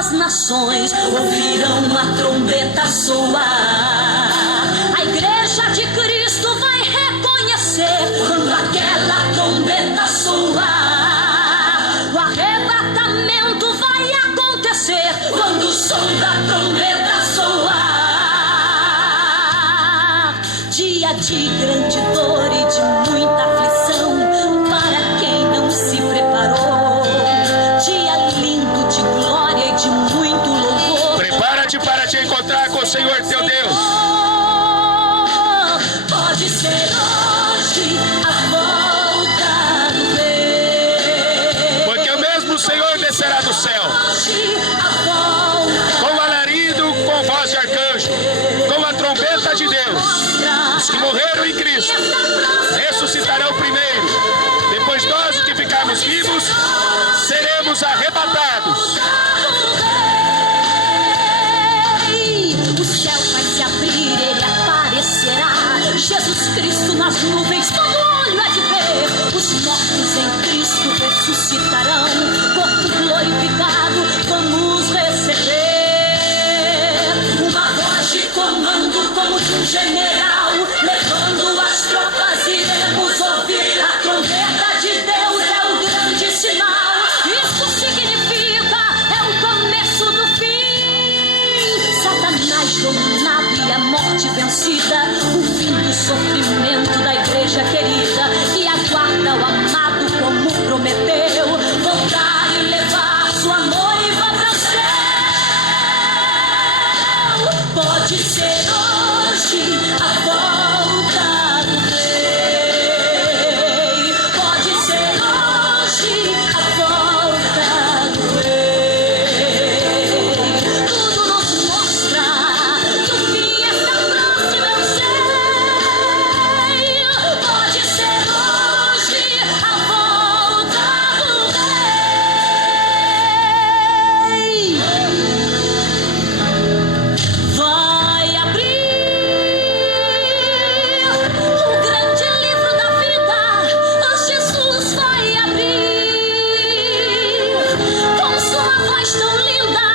as nações ouvirão uma trombeta soar. A igreja de Cristo vai reconhecer quando aquela trombeta soar. O arrebatamento vai acontecer quando o som da trombeta soar. Dia de grande dor e de muita aflição para quem não se preparou. Dia lindo de glória e de muito louvor. Prepara-te para te encontrar com o Senhor teu Deus. Pode ser hoje a volta do Rei. Porque o mesmo Senhor descerá do céu com alarido, com voz de arcanjo, com a trombeta de Deus. Os que morreram em Cristo ressuscitarão primeiro. Depois nós, os que ficarmos vivos, seremos arrebatados. O céu vai se abrir, ele aparecerá. Jesus Cristo nas nuvens, todo olho há de ver. Os mortos em Cristo ressuscitarão. Corpo glorificado, vamos receber. Uma voz de comando como de um general, levando as tropas, iremos ouvir. A trombeta de Deus é o grande sinal. Isso significa, é o começo do fim. Satanás dominado e a morte vencida. O fim do sofrimento da igreja querida, que aguarda o amado como prometeu. Voltar e levar sua noiva para o céu. Pode ser hoje a volta do Rei. Pode ser hoje a volta do Rei. Tudo nos mostra que o fim está próximo, eu sei. Pode ser hoje a volta do Rei. Vai abrir o grande livro da vida. Jesus vai abrir com sua voz tão linda.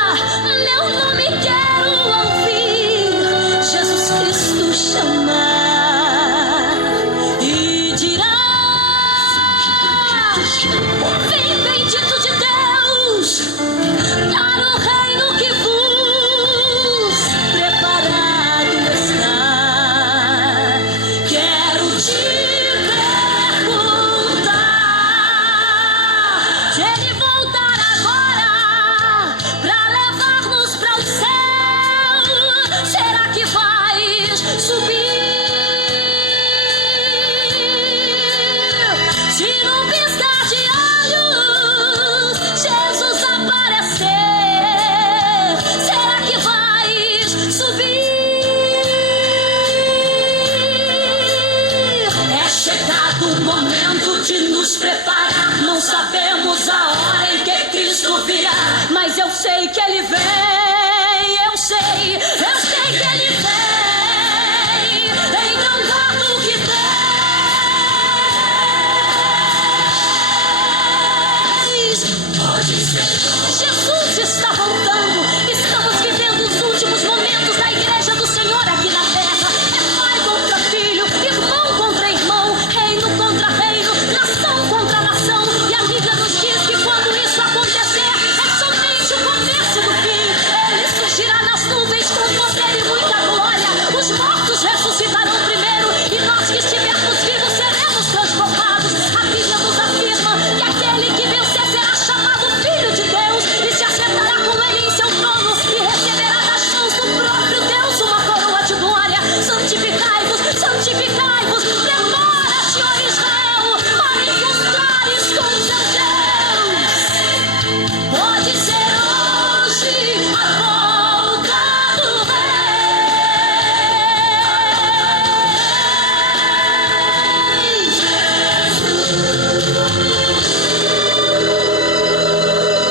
Meu nome quero ouvir. Jesus Cristo chamar e dirá: vem, bendito de Deus, para o reino que vos preparado está. Quero te perguntar se ele voltar agora pra levar-nos para o céu. Será que vais subir? Se num piscar de olhos Jesus aparecer, será que vais subir? É chegado o momento de nos preparar. Não sabemos a hora em que Cristo virá, mas eu sei que ele vem. Eu sei que ele vem. Então guarda o que tens. Pode ser. Jesus está voltando. Estamos vivendo os últimos momentos da igreja do Senhor aqui na terra. É pai contra filho, irmão contra irmão, reino contra reino, nação contra nação. E a Bíblia nos diz que quando isso acontecer, é somente o começo do fim. Ele surgirá nas nuvens com poder e muita glória. Os mortos ressuscitarão primeiro e nós que estivermos vivos seremos transportados. A Bíblia nos afirma que aquele que vencer será chamado Filho de Deus e se assentará com ele em seu trono e receberá das mãos do próprio Deus uma coroa de glória. Santificai-vos, santificai-vos, prepara-te, ó Israel, para encontrares com seu Deus. Pode ser hoje a volta do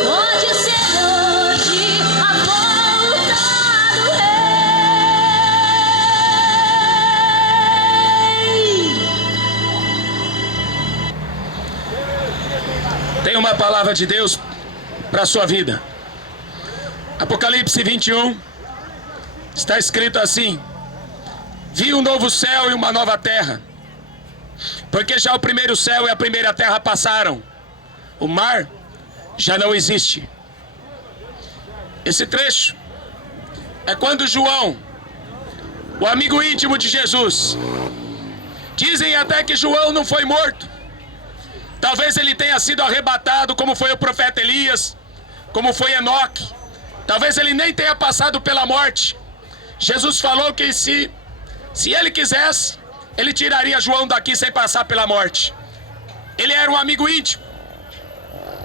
Pode ser hoje a volta do Rei. Tem uma palavra de Deus para a sua vida. Apocalipse 21, está escrito assim: vi um novo céu e uma nova terra, porque já o primeiro céu e a primeira terra passaram, o mar já não existe. Esse trecho é quando João, o amigo íntimo de Jesus, dizem até que João não foi morto. Talvez ele tenha sido arrebatado, como foi o profeta Elias, como foi Enoque. Talvez ele nem tenha passado pela morte. Jesus falou que se ele quisesse, ele tiraria João daqui sem passar pela morte. Ele era um amigo íntimo.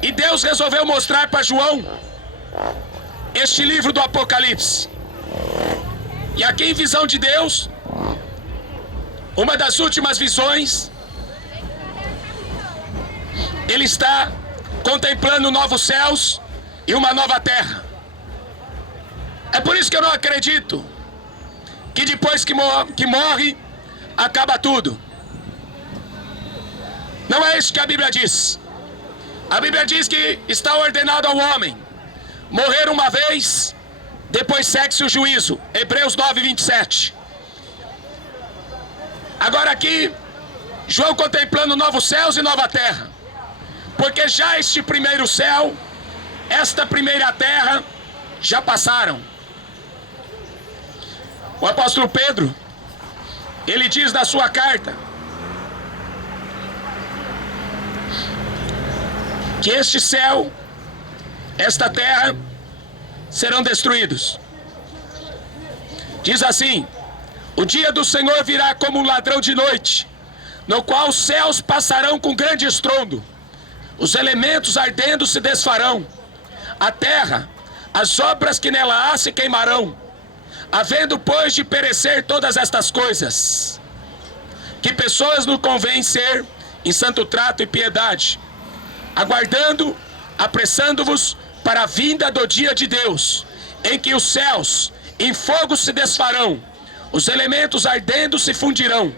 E Deus resolveu mostrar para João este livro do Apocalipse. E aqui em visão de Deus, uma das últimas visões, ele está contemplando novos céus e uma nova terra. É por isso que eu não acredito que depois que morre, acaba tudo. Não é isso que a Bíblia diz. A Bíblia diz que está ordenado ao homem morrer uma vez, depois segue-se o juízo. Hebreus 9, 27. Agora aqui, João contemplando novos céus e nova terra. Porque já este primeiro céu, esta primeira terra, já passaram. O apóstolo Pedro, ele diz na sua carta que este céu, esta terra, serão destruídos. Diz assim: o dia do Senhor virá como um ladrão de noite, no qual os céus passarão com grande estrondo, os elementos ardendo se desfarão, a terra, as obras que nela há se queimarão, havendo pois de perecer todas estas coisas, que pessoas nos convém ser em santo trato e piedade, aguardando, apressando-vos para a vinda do dia de Deus, em que os céus em fogo se desfarão, os elementos ardendo se fundirão.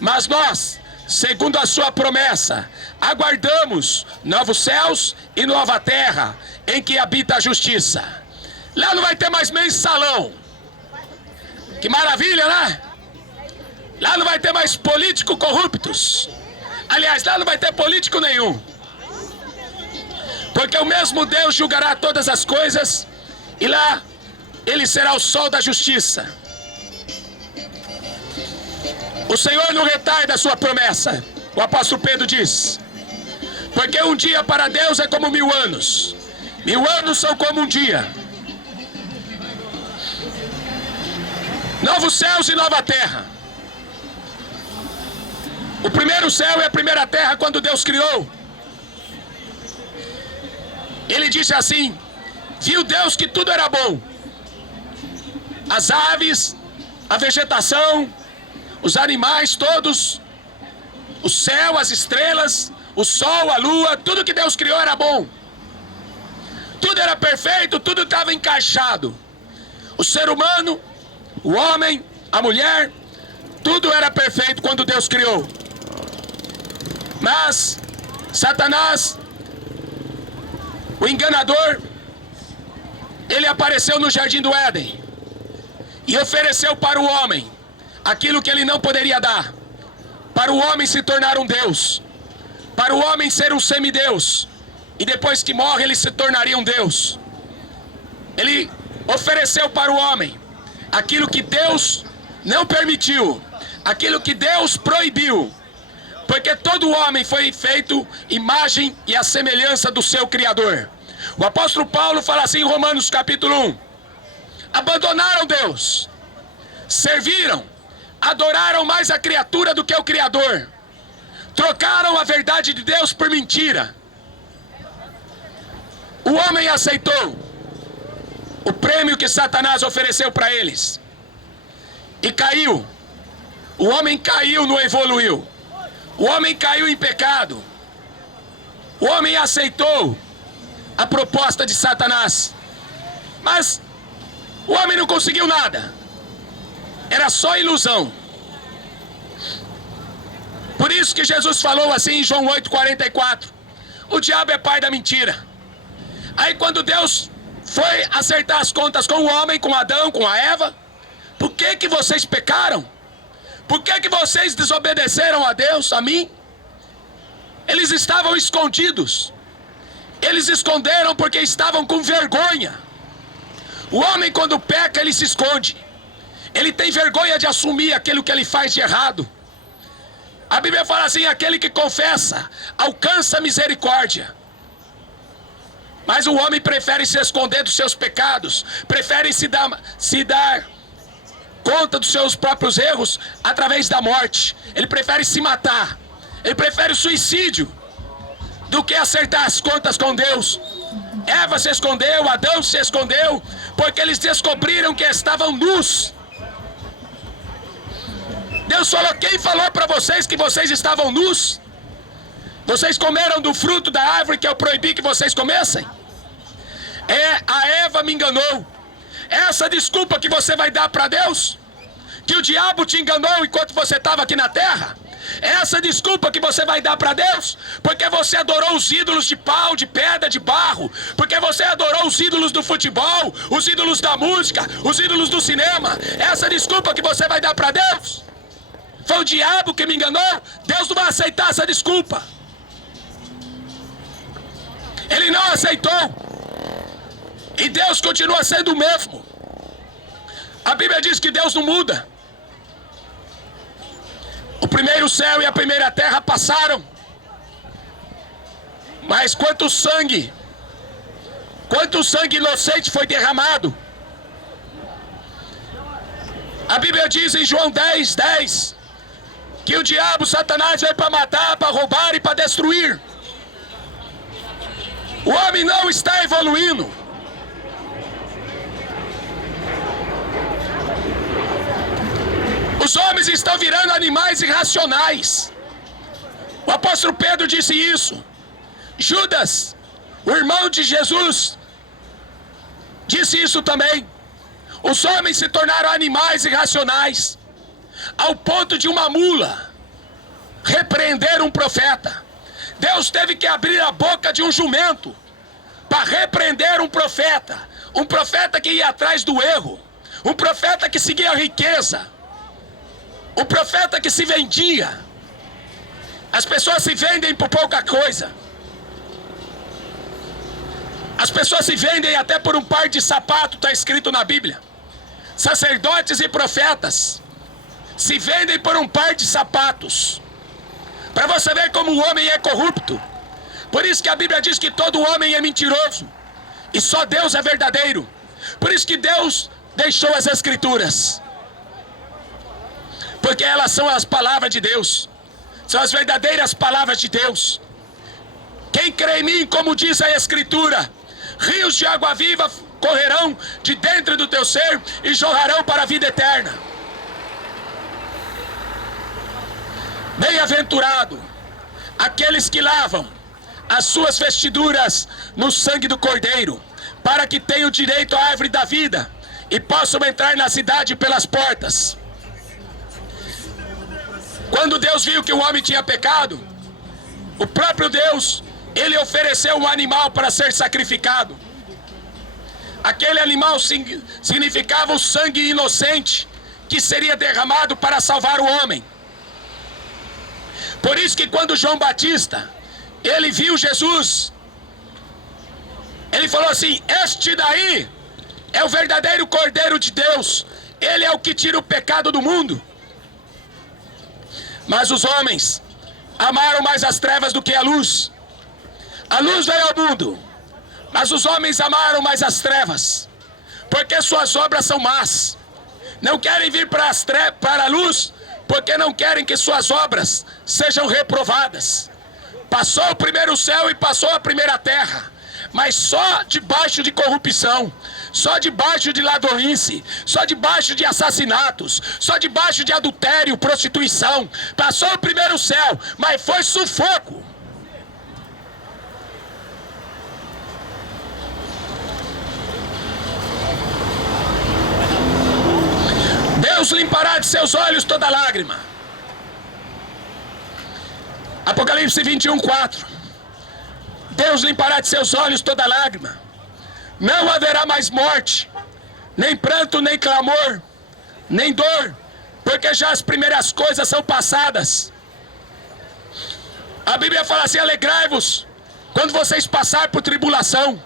Mas nós, segundo a sua promessa, aguardamos novos céus e nova terra, em que habita a justiça. Lá não vai ter mais mensalão. Que maravilha, né? Lá não vai ter mais político corruptos. Aliás, lá não vai ter político nenhum. Porque o mesmo Deus julgará todas as coisas, e lá ele será o sol da justiça. O Senhor não retarda a sua promessa, o apóstolo Pedro diz. Porque um dia para Deus é como 1000 anos. 1000 anos são como um dia. Novos céus e nova terra. O primeiro céu e a primeira terra, quando Deus criou, ele disse assim: viu Deus que tudo era bom. As aves, a vegetação, os animais todos, o céu, as estrelas, o sol, a lua, tudo que Deus criou era bom. Tudo era perfeito, tudo estava encaixado. O ser humano, o homem, a mulher, tudo era perfeito quando Deus criou. Mas Satanás, o enganador, ele apareceu no jardim do Éden e ofereceu para o homem aquilo que ele não poderia dar, para o homem se tornar um Deus, para o homem ser um semideus, e depois que morre ele se tornaria um Deus. Ele ofereceu para o homem aquilo que Deus não permitiu, aquilo que Deus proibiu, porque todo homem foi feito imagem e a semelhança do seu Criador. O apóstolo Paulo fala assim em Romanos capítulo 1: abandonaram Deus, serviram, adoraram mais a criatura do que o Criador, trocaram a verdade de Deus por mentira. O homem aceitou o prêmio que Satanás ofereceu para eles e caiu. O homem caiu, não evoluiu. O homem caiu em pecado. O homem aceitou a proposta de Satanás, mas o homem não conseguiu nada. Era só ilusão. Por isso que Jesus falou assim em João 8,44: o diabo é pai da mentira. Aí quando Deus foi acertar as contas com o homem, com Adão, com a Eva. Por que vocês pecaram? Por que vocês desobedeceram a Deus, a mim? Eles estavam escondidos. Eles esconderam porque estavam com vergonha. O homem, quando peca, ele se esconde. Ele tem vergonha de assumir aquilo que ele faz de errado. A Bíblia fala assim: aquele que confessa alcança misericórdia. Mas o homem prefere se esconder dos seus pecados, prefere se dar conta dos seus próprios erros através da morte. Ele prefere se matar, ele prefere o suicídio do que acertar as contas com Deus. Eva se escondeu, Adão se escondeu, porque eles descobriram que estavam nus. Deus falou: quem falou para vocês que vocês estavam nus? Vocês comeram do fruto da árvore que eu proibi que vocês comessem? A Eva me enganou. Essa desculpa que você vai dar para Deus? Que o diabo te enganou enquanto você estava aqui na terra? Essa desculpa que você vai dar para Deus? Porque você adorou os ídolos de pau, de pedra, de barro. Porque você adorou os ídolos do futebol, os ídolos da música, os ídolos do cinema. Essa desculpa que você vai dar para Deus? Foi o diabo que me enganou? Deus não vai aceitar essa desculpa. Ele não aceitou. E Deus continua sendo o mesmo. A Bíblia diz que Deus não muda. O primeiro céu e a primeira terra passaram. Mas quanto sangue inocente foi derramado. A Bíblia diz em João 10:10 que o diabo, Satanás, veio para matar, para roubar e para destruir. O homem não está evoluindo. Os homens estão virando animais irracionais. O apóstolo Pedro disse isso. Judas, o irmão de Jesus, disse isso também. Os homens se tornaram animais irracionais, ao ponto de uma mula repreender um profeta. Deus teve que abrir a boca de um jumento para repreender um profeta que ia atrás do erro, um profeta que seguia a riqueza, um profeta que se vendia. As pessoas se vendem por pouca coisa. As pessoas se vendem até por um par de sapato, está escrito na Bíblia. Sacerdotes e profetas se vendem por um par de sapatos. Para você ver como o homem é corrupto. Por isso que a Bíblia diz que todo homem é mentiroso e só Deus é verdadeiro. Por isso que Deus deixou as Escrituras, porque elas são as palavras de Deus, são as verdadeiras palavras de Deus. Quem crê em mim, como diz a Escritura, rios de água viva correrão de dentro do teu ser e jorrarão para a vida eterna. Bem-aventurado aqueles que lavam as suas vestiduras no sangue do Cordeiro, para que tenham direito à árvore da vida e possam entrar na cidade pelas portas. Quando Deus viu que o homem tinha pecado, o próprio Deus, ele ofereceu um animal para ser sacrificado. Aquele animal significava o sangue inocente que seria derramado para salvar o homem. Por isso que quando João Batista, ele viu Jesus, ele falou assim: este daí é o verdadeiro Cordeiro de Deus, ele é o que tira o pecado do mundo. Mas os homens amaram mais as trevas do que a luz. A luz veio ao mundo, mas os homens amaram mais as trevas, porque suas obras são más. Não querem vir para a luz, porque não querem que suas obras sejam reprovadas. Passou o primeiro céu e passou a primeira terra, mas só debaixo de corrupção, só debaixo de ladroice, só debaixo de assassinatos, só debaixo de adultério, prostituição. Passou o primeiro céu, mas foi sufoco. Deus limpará de seus olhos toda lágrima. Apocalipse 21:4. Deus limpará de seus olhos toda lágrima. Não haverá mais morte, nem pranto, nem clamor, nem dor, porque já as primeiras coisas são passadas. A Bíblia fala assim: alegrai-vos quando vocês passarem por tribulação,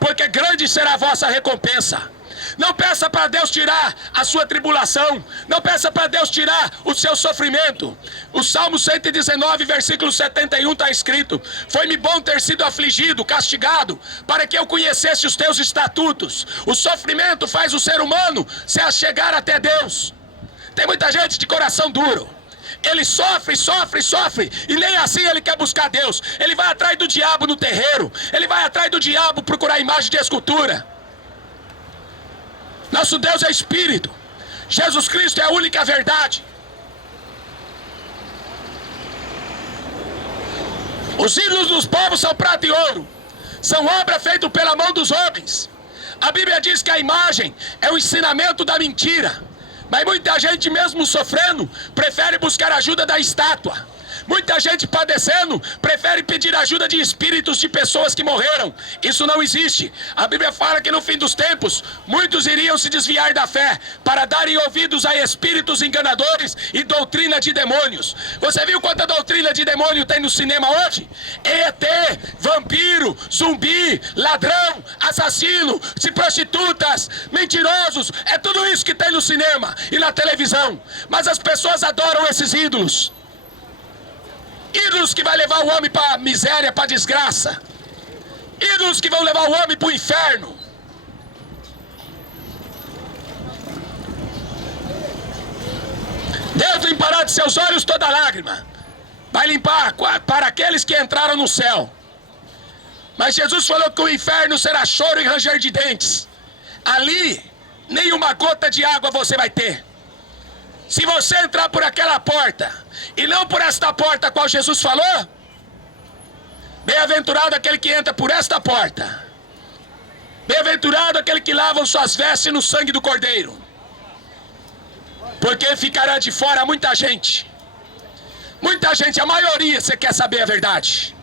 porque grande será a vossa recompensa. Não peça para Deus tirar a sua tribulação, não peça para Deus tirar o seu sofrimento. O Salmo 119, versículo 71 está escrito: foi-me bom ter sido afligido, castigado, para que eu conhecesse os teus estatutos. O sofrimento faz o ser humano se achegar até Deus. Tem muita gente de coração duro. Ele sofre, e nem assim ele quer buscar Deus. Ele vai atrás do diabo no terreiro, ele vai atrás do diabo procurar imagem de escultura. Nosso Deus é Espírito. Jesus Cristo é a única verdade. Os ídolos dos povos são prata e ouro, são obra feita pela mão dos homens. A Bíblia diz que a imagem é o ensinamento da mentira. Mas muita gente, mesmo sofrendo, prefere buscar ajuda da estátua. Muita gente padecendo prefere pedir ajuda de espíritos de pessoas que morreram. Isso não existe. A Bíblia fala que no fim dos tempos muitos iriam se desviar da fé para darem ouvidos a espíritos enganadores e doutrina de demônios. Você viu quanta doutrina de demônio tem no cinema hoje? ET, vampiro, zumbi, ladrão, assassino, prostitutas, mentirosos. É tudo isso que tem no cinema e na televisão. Mas as pessoas adoram esses ídolos. Ídolos que vai levar o homem para a miséria, para a desgraça. Ídolos que vão levar o homem para o inferno. Deus limpará de seus olhos toda lágrima. Vai limpar para aqueles que entraram no céu. Mas Jesus falou que o inferno será choro e ranger de dentes. Ali, nenhuma gota de água você vai ter. Se você entrar por aquela porta e não por esta porta a qual Jesus falou, bem-aventurado aquele que entra por esta porta. Bem-aventurado aquele que lava suas vestes no sangue do Cordeiro. Porque ficará de fora muita gente. Muita gente, a maioria, você quer saber a verdade.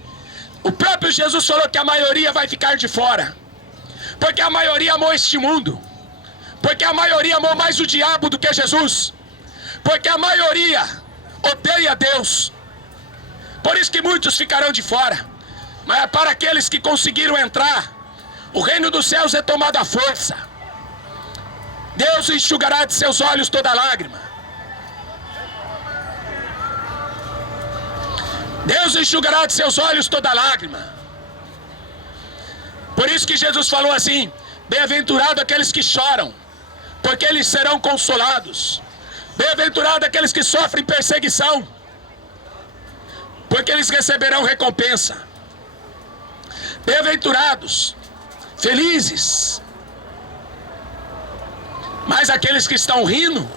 O próprio Jesus falou que a maioria vai ficar de fora. Porque a maioria amou este mundo. Porque a maioria amou mais o diabo do que Jesus. Porque a maioria odeia Deus. Por isso que muitos ficarão de fora. Mas para aqueles que conseguiram entrar, o reino dos céus é tomado à força. Deus enxugará de seus olhos toda lágrima. Deus enxugará de seus olhos toda lágrima. Por isso que Jesus falou assim: bem-aventurado aqueles que choram, porque eles serão consolados. Bem-aventurado aqueles que sofrem perseguição, porque eles receberão recompensa. Bem-aventurados, felizes. Mas aqueles que estão rindo,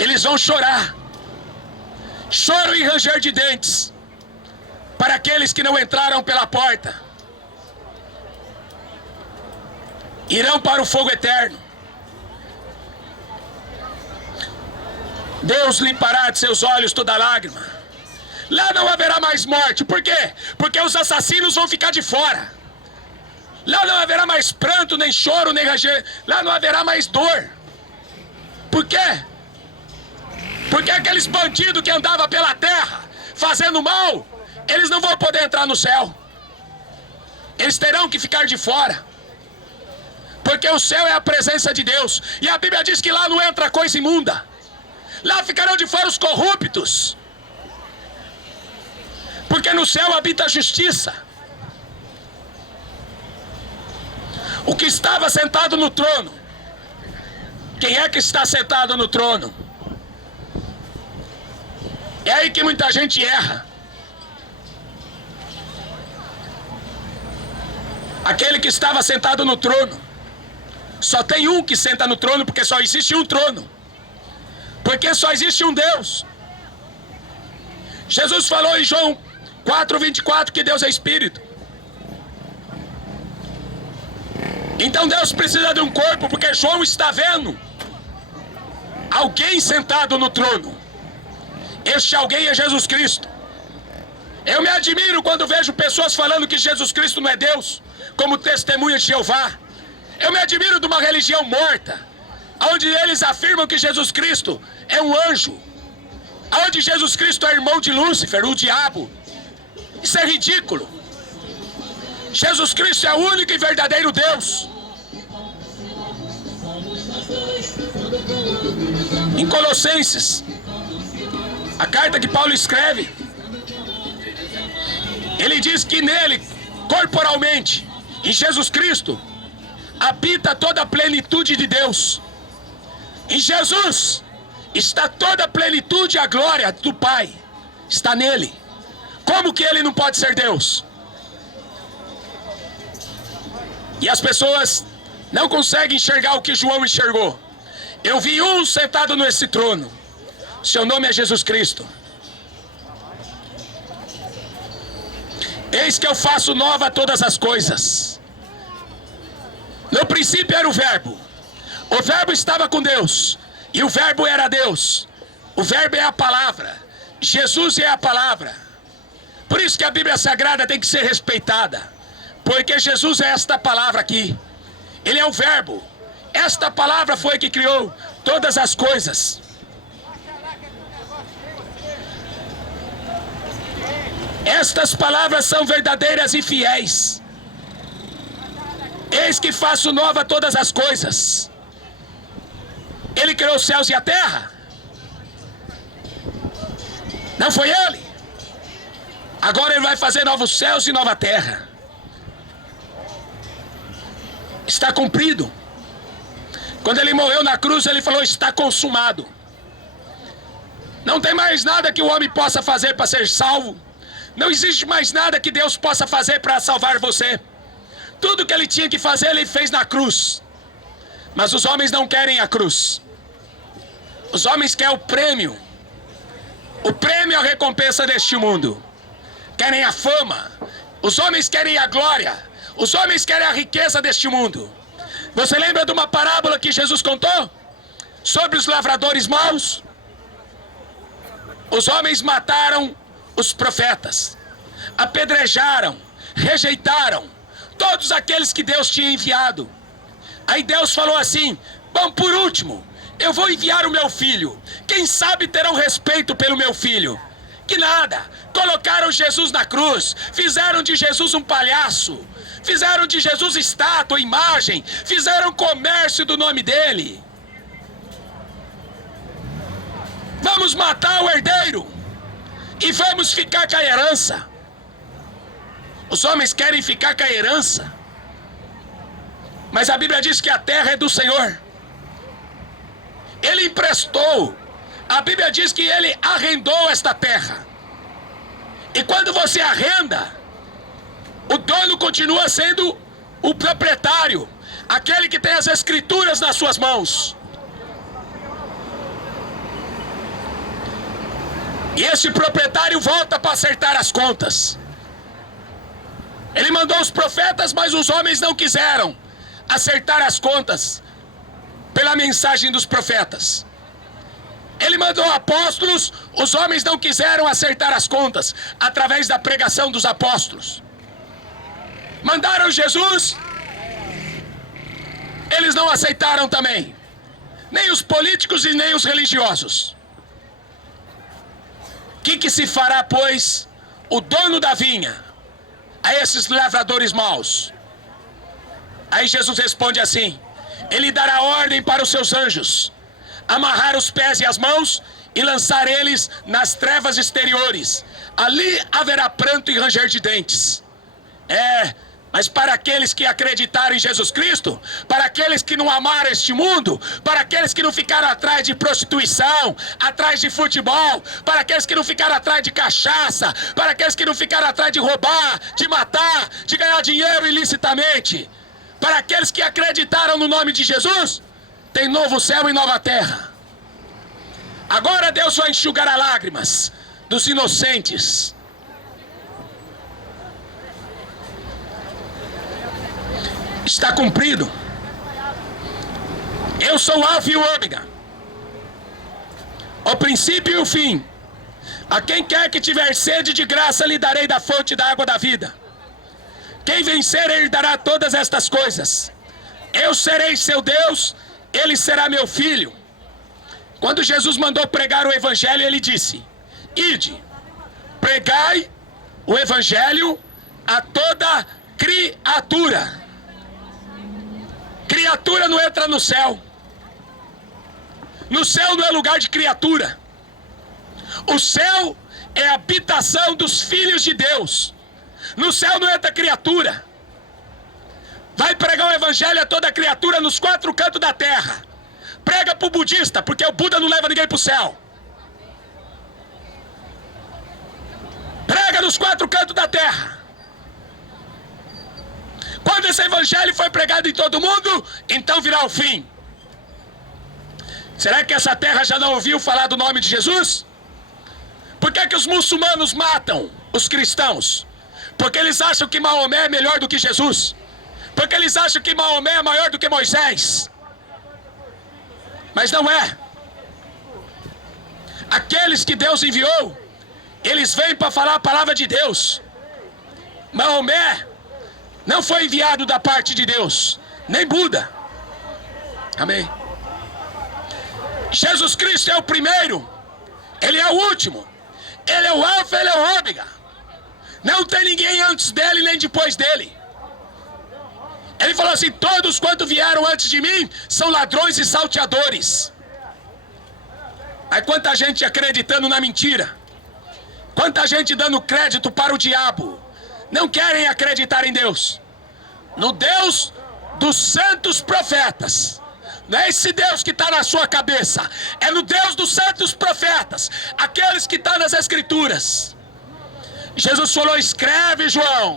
eles vão chorar. Choro e ranger de dentes para aqueles que não entraram pela porta. Irão para o fogo eterno. Deus limpará de seus olhos toda lágrima. Lá não haverá mais morte. Por quê? Porque os assassinos vão ficar de fora. Lá não haverá mais pranto, nem choro, nem ranger. Lá não haverá mais dor. Por quê? Porque aqueles bandidos que andavam pela terra fazendo mal, eles não vão poder entrar no céu. Eles terão que ficar de fora. Porque o céu é a presença de Deus. E a Bíblia diz que lá não entra coisa imunda. Lá ficarão de fora os corruptos. Porque no céu habita a justiça. O que estava sentado no trono. Quem é que está sentado no trono? É aí que muita gente erra. Aquele que estava sentado no trono. Só tem um que senta no trono, porque só existe um trono. Porque só existe um Deus. Jesus falou em João 4:24 que Deus é Espírito. Então Deus precisa de um corpo, porque João está vendo alguém sentado no trono. Este alguém é Jesus Cristo. Eu me admiro quando vejo pessoas falando que Jesus Cristo não é Deus, como testemunha de Jeová. Eu me admiro de uma religião morta, onde eles afirmam que Jesus Cristo é um anjo, onde Jesus Cristo é irmão de Lúcifer, o diabo. Isso é ridículo. Jesus Cristo é o único e verdadeiro Deus. Em Colossenses, a carta que Paulo escreve, ele diz que nele, corporalmente, em Jesus Cristo, habita toda a plenitude de Deus. Em Jesus está toda a plenitude e a glória do Pai. Está nele. Como que ele não pode ser Deus? E as pessoas não conseguem enxergar o que João enxergou. Eu vi um sentado nesse trono. Seu nome é Jesus Cristo. Eis que eu faço nova todas as coisas. No princípio era o Verbo. O Verbo estava com Deus. E o Verbo era Deus. O Verbo é a palavra. Jesus é a palavra. Por isso que a Bíblia Sagrada tem que ser respeitada. Porque Jesus é esta palavra aqui. Ele é o Verbo. Esta palavra foi que criou todas as coisas. Estas palavras são verdadeiras e fiéis. Eis que faço nova todas as coisas. Ele criou os céus e a terra? Não foi ele? Agora ele vai fazer novos céus e nova terra. Está cumprido. Quando ele morreu na cruz, ele falou: está consumado. Não tem mais nada que o homem possa fazer para ser salvo. Não existe mais nada que Deus possa fazer para salvar você. Tudo que ele tinha que fazer, ele fez na cruz. Mas os homens não querem a cruz. Os homens querem o prêmio. O prêmio é a recompensa deste mundo. Querem a fama. Os homens querem a glória. Os homens querem a riqueza deste mundo. Você lembra de uma parábola que Jesus contou? Sobre os lavradores maus? Os homens mataram os profetas. Apedrejaram. Rejeitaram todos aqueles que Deus tinha enviado. Aí Deus falou assim: bom, por último, eu vou enviar o meu filho. Quem sabe terão respeito pelo meu filho. Que nada. Colocaram Jesus na cruz. Fizeram de Jesus um palhaço. Fizeram de Jesus estátua, imagem. Fizeram comércio do nome dele. Vamos matar o herdeiro. E vamos ficar com a herança. Os homens querem ficar com a herança. Mas a Bíblia diz que a terra é do Senhor. Ele emprestou. A Bíblia diz que ele arrendou esta terra. E quando você arrenda, o dono continua sendo o proprietário, aquele que tem as escrituras nas suas mãos. E esse proprietário volta para acertar as contas. Ele mandou os profetas, mas os homens não quiseram acertar as contas pela mensagem dos profetas. Ele mandou apóstolos, os homens não quiseram acertar as contas através da pregação dos apóstolos. Mandaram Jesus, eles não aceitaram também, nem os políticos e nem os religiosos. O que se fará, pois, o dono da vinha a esses lavradores maus? Aí Jesus responde assim: ele dará ordem para os seus anjos amarrar os pés e as mãos e lançar eles nas trevas exteriores. Ali haverá pranto e ranger de dentes. Mas para aqueles que acreditaram em Jesus Cristo, para aqueles que não amaram este mundo, para aqueles que não ficaram atrás de prostituição, atrás de futebol, para aqueles que não ficaram atrás de cachaça, para aqueles que não ficaram atrás de roubar, de matar, de ganhar dinheiro ilicitamente, para aqueles que acreditaram no nome de Jesus, tem novo céu e nova terra. Agora Deus vai enxugar as lágrimas dos inocentes. Está cumprido. Eu sou o Alfa e o Ômega, o princípio e o fim, A quem quer que tiver sede, de graça lhe darei da fonte da água da vida. Quem vencer herdará todas estas coisas. Eu serei seu Deus, ele será meu filho. Quando Jesus mandou pregar o evangelho, ele disse: ide, pregai o evangelho a toda criatura. Criatura não entra no céu. No céu não é lugar de criatura. O céu é a habitação dos filhos de Deus. No céu não entra criatura. Vai pregar o evangelho a toda criatura nos 4 cantos da terra. Prega para o budista, porque o Buda não leva ninguém para o céu. Prega nos 4 cantos da terra. Quando esse evangelho foi pregado em todo mundo, então virá o fim. Será que essa terra já não ouviu falar do nome de Jesus? Por que os muçulmanos matam os cristãos? Porque eles acham que Maomé é melhor do que Jesus. Porque eles acham que Maomé é maior do que Moisés. Mas não é. Aqueles que Deus enviou, eles vêm para falar a palavra de Deus. Maomé não foi enviado da parte de Deus, nem Buda. Amém. Jesus Cristo é o primeiro, ele é o último, ele é o alfa, ele é o ômega. Não tem ninguém antes dele nem depois dele. Ele falou assim: todos quanto vieram antes de mim são ladrões e salteadores. Aí quanta gente acreditando na mentira, quanta gente dando crédito para o diabo. Não querem acreditar em Deus, no Deus dos santos profetas. Não é esse Deus que está na sua cabeça, é no Deus dos santos profetas, aqueles que estão nas escrituras. Jesus falou: escreve, João,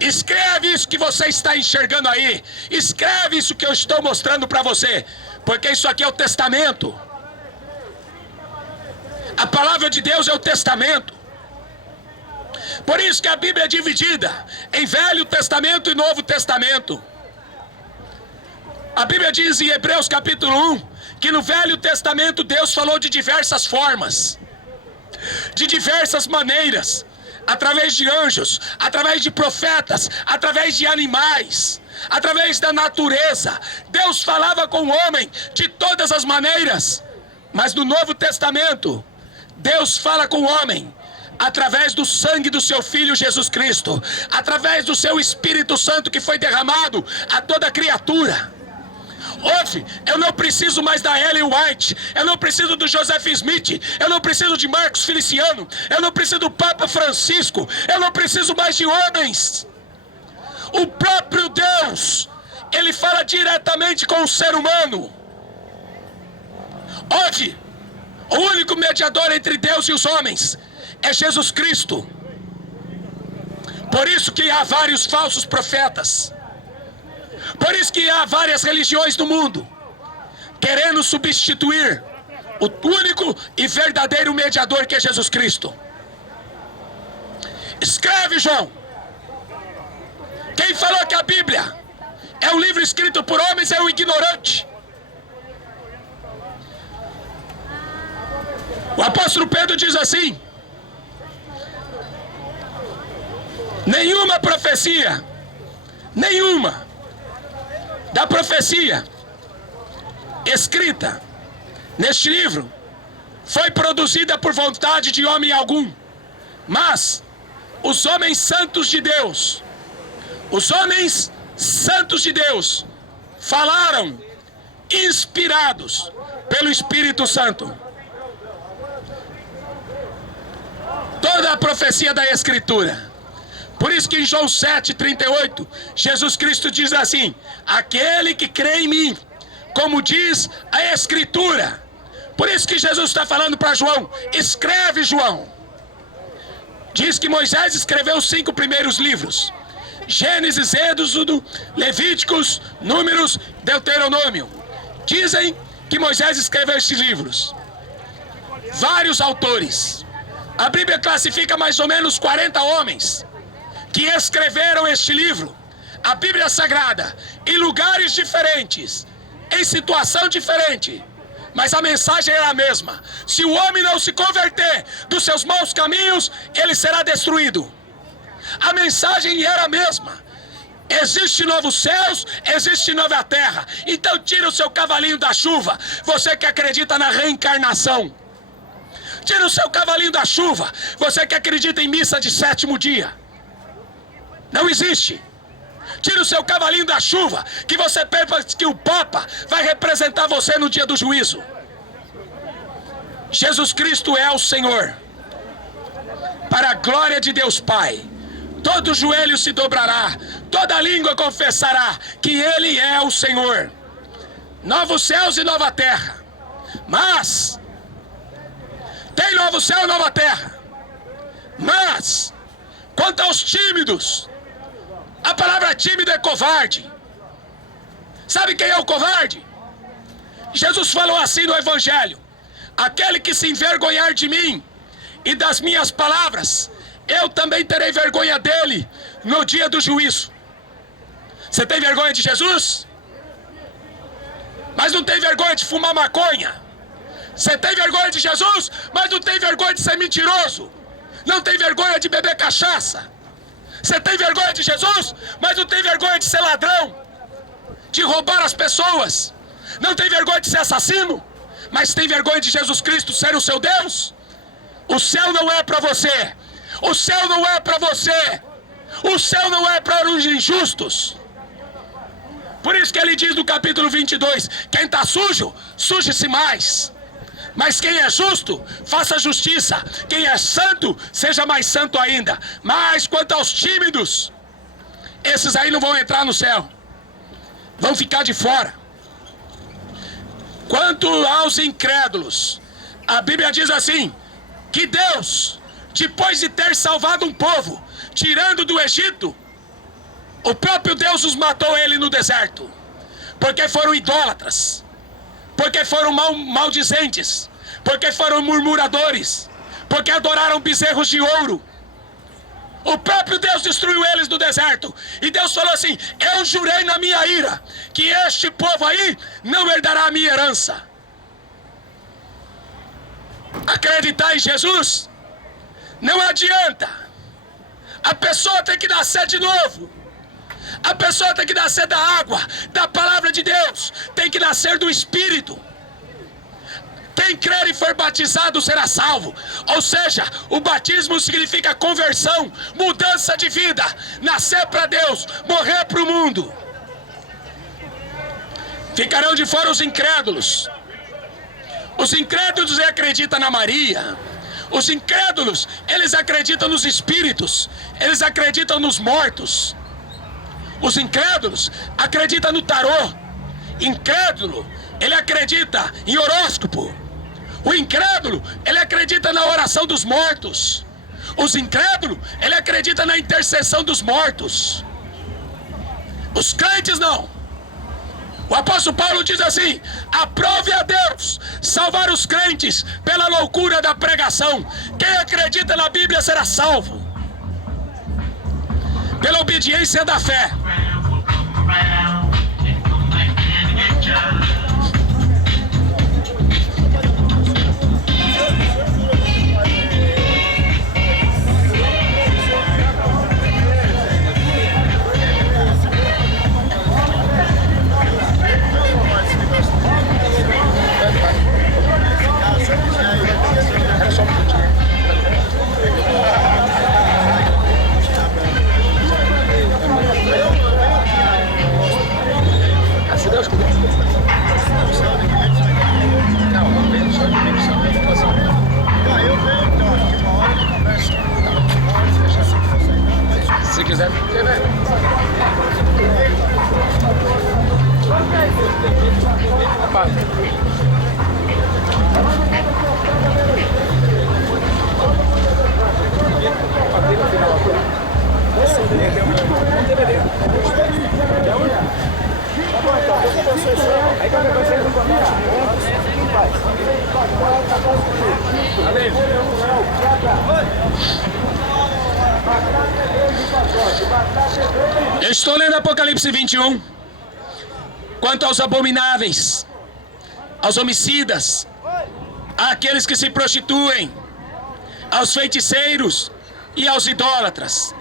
escreve isso que você está enxergando aí, escreve isso que eu estou mostrando para você, porque isso aqui é o testamento. A palavra de Deus é o testamento. Por isso que a Bíblia é dividida em Velho Testamento e Novo Testamento. A Bíblia diz em Hebreus capítulo 1 que no Velho Testamento Deus falou de diversas formas, de diversas maneiras, através de anjos, através de profetas, através de animais, através da natureza. Deus falava com o homem de todas as maneiras. Mas no Novo Testamento Deus fala com o homem através do sangue do seu Filho Jesus Cristo, através do seu Espírito Santo que foi derramado a toda criatura. Hoje, eu não preciso mais da Ellen White, eu não preciso do Joseph Smith, eu não preciso de Marcos Feliciano, eu não preciso do Papa Francisco, eu não preciso mais de homens. O próprio Deus, ele fala diretamente com o ser humano. Hoje, o único mediador entre Deus e os homens é Jesus Cristo. Por isso que há vários falsos profetas. Por isso que há várias religiões no mundo querendo substituir o único e verdadeiro mediador, que é Jesus Cristo. Escreve, João. Quem falou que a Bíblia é um livro escrito por homens é um ignorante. O apóstolo Pedro diz assim: nenhuma profecia, nenhuma da profecia escrita neste livro foi produzida por vontade de homem algum, mas os homens santos de Deus, os homens santos de Deus falaram inspirados pelo Espírito Santo. Toda a profecia da Escritura. Por isso que em João 7,38, Jesus Cristo diz assim: aquele que crê em mim, como diz a Escritura. Por isso que Jesus está falando para João: escreve, João. Diz que Moisés escreveu os 5 primeiros livros: Gênesis, Êxodo, Levíticos, Números, Deuteronômio. Dizem que Moisés escreveu esses livros. Vários autores. A Bíblia classifica mais ou menos 40 homens que escreveram este livro, a Bíblia Sagrada, em lugares diferentes, em situação diferente, Mas a mensagem era a mesma: se o homem não se converter dos seus maus caminhos, ele será destruído. A mensagem era a mesma: existe novos céus, existe nova terra. Então tira o seu cavalinho da chuva, você que acredita na reencarnação. Tira o seu cavalinho da chuva, você que acredita em missa de sétimo dia. Não existe. Tira o seu cavalinho da chuva, que você pensa que o Papa vai representar você no dia do juízo. Jesus Cristo é o Senhor. Para a glória de Deus Pai, todo joelho se dobrará, toda língua confessará que Ele é o Senhor. Novos céus e nova terra. Mas tem novo céu e nova terra. Mas quanto aos tímidos, a palavra tímido é covarde. Sabe quem é o covarde? Jesus falou assim no Evangelho: aquele que se envergonhar de mim e das minhas palavras, eu também terei vergonha dele no dia do juízo. Você tem vergonha de Jesus? Mas não tem vergonha de fumar maconha. Você tem vergonha de Jesus, mas não tem vergonha de ser mentiroso. Não tem vergonha de beber cachaça. Você tem vergonha de Jesus, mas não tem vergonha de ser ladrão, de roubar as pessoas. Não tem vergonha de ser assassino, mas tem vergonha de Jesus Cristo ser o seu Deus. O céu não é para você. O céu não é para você. O céu não é para os injustos. Por isso que ele diz no capítulo 22, quem está sujo, suje-se mais. Mas quem é justo, faça justiça. Quem é santo, seja mais santo ainda. Mas quanto aos tímidos, esses aí não vão entrar no céu. Vão ficar de fora. Quanto aos incrédulos, a Bíblia diz assim, que Deus, depois de ter salvado um povo, tirando do Egito, o próprio Deus os matou ele no deserto. Porque foram idólatras. Porque foram maldizentes, porque foram murmuradores, porque adoraram bezerros de ouro. O próprio Deus destruiu eles no deserto. E Deus falou assim, eu jurei na minha ira que este povo aí não herdará a minha herança. Acreditar em Jesus não adianta. A pessoa tem que nascer de novo. A pessoa tem que nascer da água, da palavra de Deus. Tem que nascer do Espírito. Quem crer e for batizado será salvo. Ou seja, o batismo significa conversão, mudança de vida. Nascer para Deus, morrer para o mundo. Ficarão de fora os incrédulos. Os incrédulos acreditam na Maria. Os incrédulos, eles acreditam nos espíritos. Eles acreditam nos mortos. Os incrédulos acreditam no tarô. Incrédulo, ele acredita em horóscopo. O incrédulo, ele acredita na oração dos mortos. Os incrédulos, ele acredita na intercessão dos mortos. Os crentes não. O apóstolo Paulo diz assim, aprove a Deus salvar os crentes pela loucura da pregação. Quem acredita na Bíblia será salvo pela obediência da fé. Se quiser, eu estou lendo Apocalipse 21. Quanto aos abomináveis, aos homicidas, àqueles que se prostituem, aos feiticeiros e aos idólatras,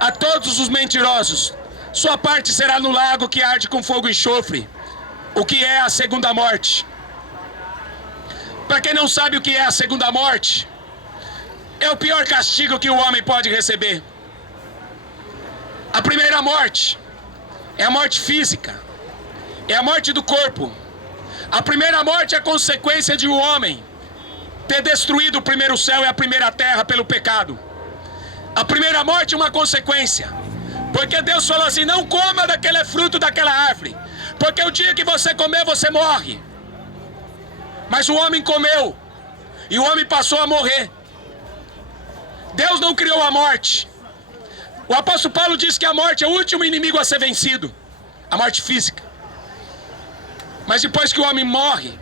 a todos os mentirosos. Sua parte será no lago que arde com fogo e enxofre, o que é a segunda morte. Para quem não sabe o que é a segunda morte, é o pior castigo que o homem pode receber. A primeira morte é a morte física, é a morte do corpo. A primeira morte é a consequência de um homem ter destruído o primeiro céu e a primeira terra pelo pecado. A primeira morte é uma consequência, porque Deus falou assim: não coma daquele fruto daquela árvore, porque o dia que você comer, você morre. Mas o homem comeu, e o homem passou a morrer. Deus não criou a morte. O apóstolo Paulo diz que a morte é o último inimigo a ser vencido, a morte física. Mas depois que o homem morre,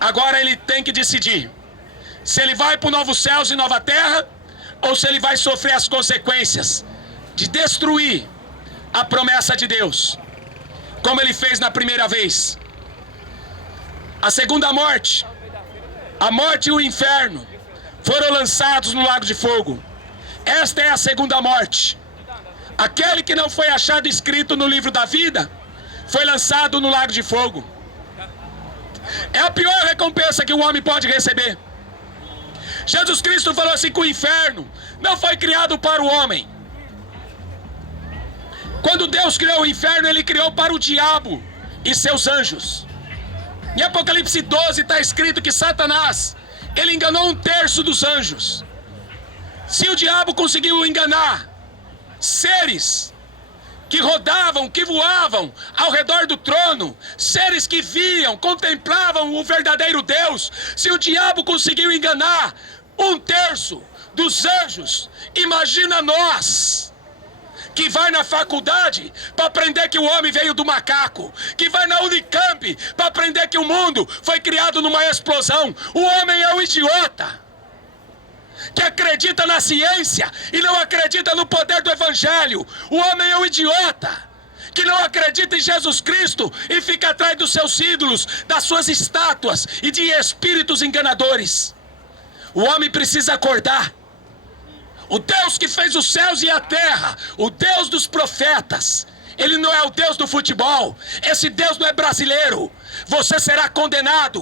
agora ele tem que decidir se ele vai para o novo céus e nova terra, ou se ele vai sofrer as consequências de destruir a promessa de Deus, como ele fez na primeira vez. A segunda morte, a morte e o inferno foram lançados no lago de fogo. Esta é a segunda morte. Aquele que não foi achado escrito no livro da vida foi lançado no lago de fogo. É a pior recompensa que o homem pode receber. Jesus Cristo falou assim que o inferno não foi criado para o homem. Quando Deus criou o inferno, Ele criou para o diabo e seus anjos. Em Apocalipse 12 está escrito que Satanás, ele enganou 1/3 dos anjos. Se o diabo conseguiu enganar seres que rodavam, que voavam ao redor do trono, seres que viam, contemplavam o verdadeiro Deus, se o diabo conseguiu enganar 1/3 dos anjos, imagina nós, que vai na faculdade para aprender que o homem veio do macaco, que vai na Unicamp para aprender que o mundo foi criado numa explosão. O homem é um idiota, que acredita na ciência e não acredita no poder do evangelho. O homem é um idiota, que não acredita em Jesus Cristo e fica atrás dos seus ídolos, das suas estátuas e de espíritos enganadores. O homem precisa acordar. O Deus que fez os céus e a terra, o Deus dos profetas, Ele não é o Deus do futebol. Esse Deus não é brasileiro. Você será condenado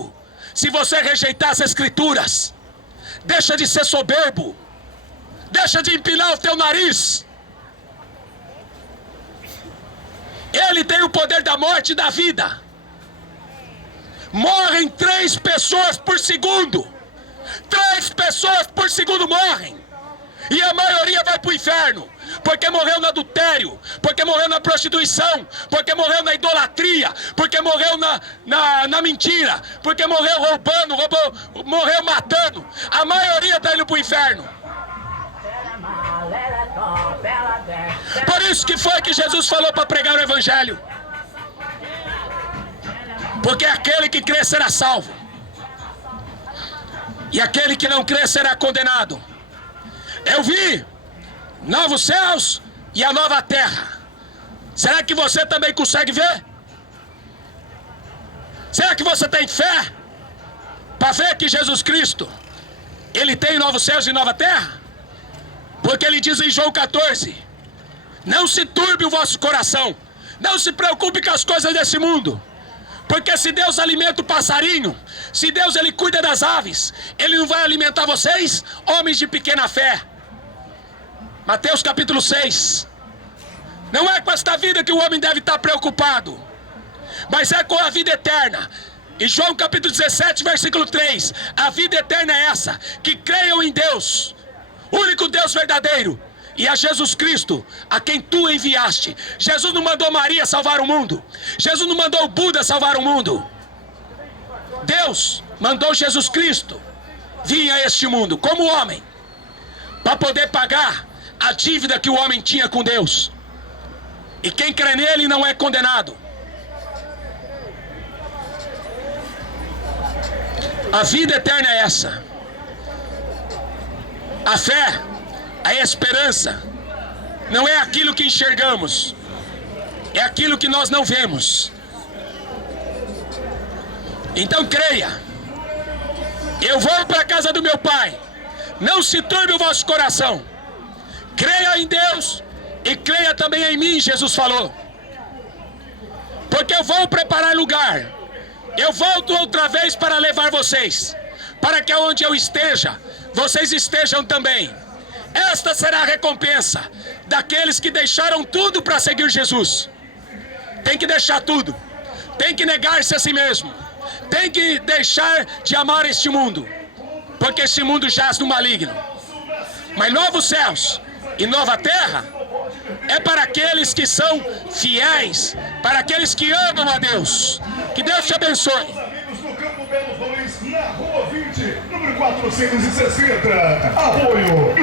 se você rejeitar as escrituras. Deixa de ser soberbo. Deixa de empinar o teu nariz. Ele tem o poder da morte e da vida. Morrem 3 pessoas por segundo. 3 pessoas por segundo morrem. E a maioria vai para o inferno, porque morreu no adultério, porque morreu na prostituição, porque morreu na idolatria, porque morreu na mentira, porque morreu roubando, morreu matando. A maioria está indo para o inferno. Por isso que foi que Jesus falou para pregar o evangelho. Porque aquele que crê será salvo, e aquele que não crê será condenado. Eu vi novos céus e a nova terra. Será que você também consegue ver? Será que você tem fé para ver que Jesus Cristo, Ele tem novos céus e nova terra? Porque Ele diz em João 14: não se turbe o vosso coração, não se preocupe com as coisas desse mundo. Porque se Deus alimenta o passarinho, se Deus Ele cuida das aves, Ele não vai alimentar vocês, homens de pequena fé. Mateus capítulo 6. Não é com esta vida que o homem deve estar preocupado, mas é com a vida eterna. Em João capítulo 17, versículo 3. A vida eterna é essa: que creiam em Deus, o único Deus verdadeiro, e a Jesus Cristo, a quem tu enviaste. Jesus não mandou Maria salvar o mundo. Jesus não mandou o Buda salvar o mundo. Deus mandou Jesus Cristo vir a este mundo como homem, para poder pagar a dívida que o homem tinha com Deus. E quem crê nele não é condenado. A vida eterna é essa. A fé, a esperança, não é aquilo que enxergamos, é aquilo que nós não vemos. Então creia. Eu vou para a casa do meu Pai. Não se turbe o vosso coração. Creia em Deus e creia também em mim, Jesus falou. Porque eu vou preparar lugar. Eu volto outra vez para levar vocês, para que onde eu esteja, vocês estejam também. Esta será a recompensa daqueles que deixaram tudo para seguir Jesus. Tem que deixar tudo. Tem que negar-se a si mesmo. Tem que deixar de amar este mundo, porque este mundo jaz no maligno. Mas novos céus e nova terra é para aqueles que são fiéis, para aqueles que amam a Deus. Que Deus te abençoe. No Campo Belo Valência, na Rua 20, número 460. Apoio